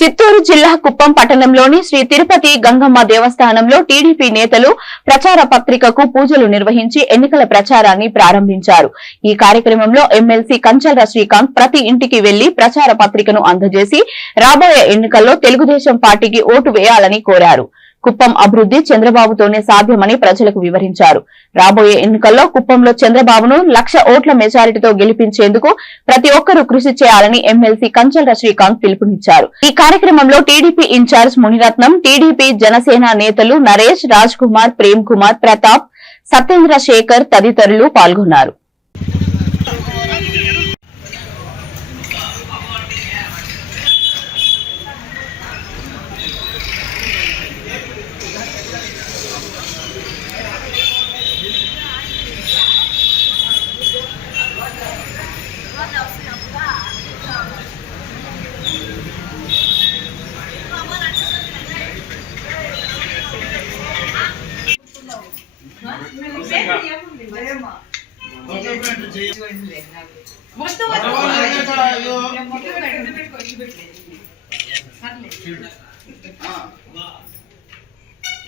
చిత్తూరు జిల్లా కుప్పం పట్టణంలోని శ్రీ తిరుపతి గంగమ్మ దేవస్థానంలో టీడీపీ నేతలు ప్రచార పత్రికకు పూజలు నిర్వహించి ఎన్నికల ప్రచారాన్ని ప్రారంభించారు. ఈ కార్యక్రమంలో ఎమ్మెల్సీ కంచర్ల శ్రీకాంత్ ప్రతి ఇంటికి వెళ్లి ప్రచార పత్రికను అందజేసి రాబోయే ఎన్నికల్లో తెలుగుదేశం పార్టీకి ఓటు వేయాలని కోరారు. కుప్పం అభివృద్ధి చంద్రబాబుతోనే సాధ్యమని ప్రజలకు వివరించారు. రాబోయే ఎన్నికల్లో కుప్పంలో చంద్రబాబును 1,00,000 ఓట్ల మెజారిటీతో గెలిపించేందుకు ప్రతి ఒక్కరూ కృషి చేయాలని ఎమ్మెల్సీ కంచర్ల శ్రీకాంత్ పిలుపునిచ్చారు. ఈ కార్యక్రమంలో TDP incharge Muniratnam, TDP Janasena నేతలు నరేష్, రాజ్ కుమార్, ప్రేమ్ కుమార్, ప్రతాప్, సత్యేంద్ర శేఖర్ తదితరులు పాల్గొన్నారు.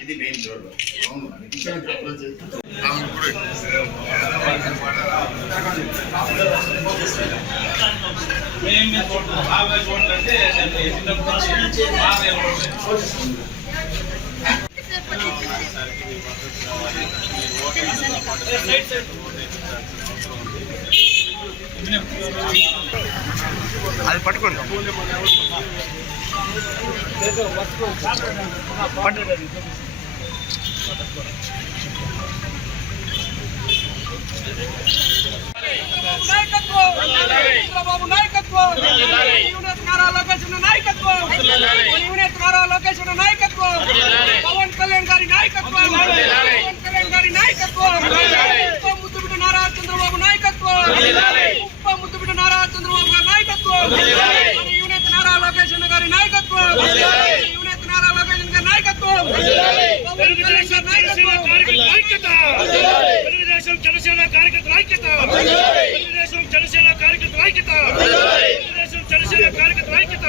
ఇది మెయిన్ రోడ్ అది పట్టుకోండి. చంద్రబాబు నాయకత్వం, నారా లోకేష్ నాయకత్వం, పవన్ కళ్యాణ్ గారి నాయకత్వం, ముద్దుబిడ్డ నారా చంద్రబాబు నాయకత్వం, ముద్దుబిడ్డ నారా చంద్రబాబు గారి నాయకత్వం, యువనేత నారా లోకేష్ గారి నాయకత్వం, యువనేత నారా లోకేష్ గారి నాయకత్వం, తెలుగుదేశం జనసేన కార్యకర్తల ఐక్యత, తెలుగుదేశం జనసేన కార్యకర్తల ఐక్యత, తెలుగుదేశం జనసేన కార్యకర్తల ఐక్యత.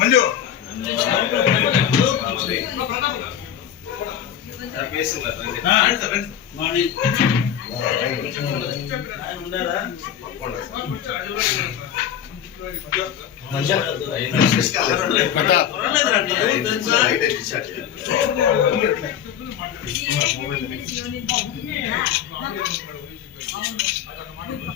మంజు